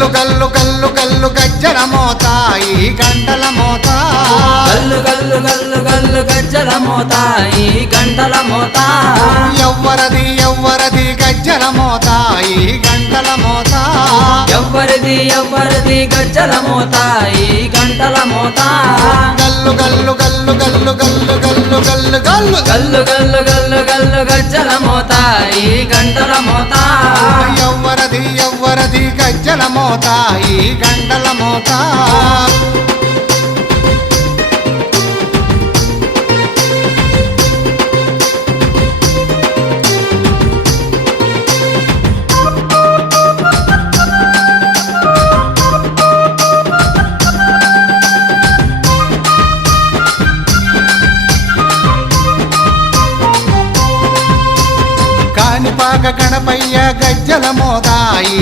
గల్లు గల్లు గల్లు గల్లు గజ్జల మోత ఈ గంటల మోత గల్లు గల్లు గల్లు గల్లు గజ్జల మోత ఈ గంటల మోత ఎవ్వరది ఎవ్వరది గజ్జల మోత ఈ గంటల మోత ఎవ్వరిది ఎవ్వరిది గజ్జల మోత ఈ గంటల మోత గల్లు గల్లు గల్లు గల్లు గల్లు గల్లు గల్లు గల్లు గల్లు గల్లు గల్లు గల్లు గజ్జల మోత ఈ గంటల మోత ఎవ్వరది ఎవ్వరది గజ్జల మోత ఈ గంటల మోత కాణిపాక గణపయ్య గజ్జల మోత ఈ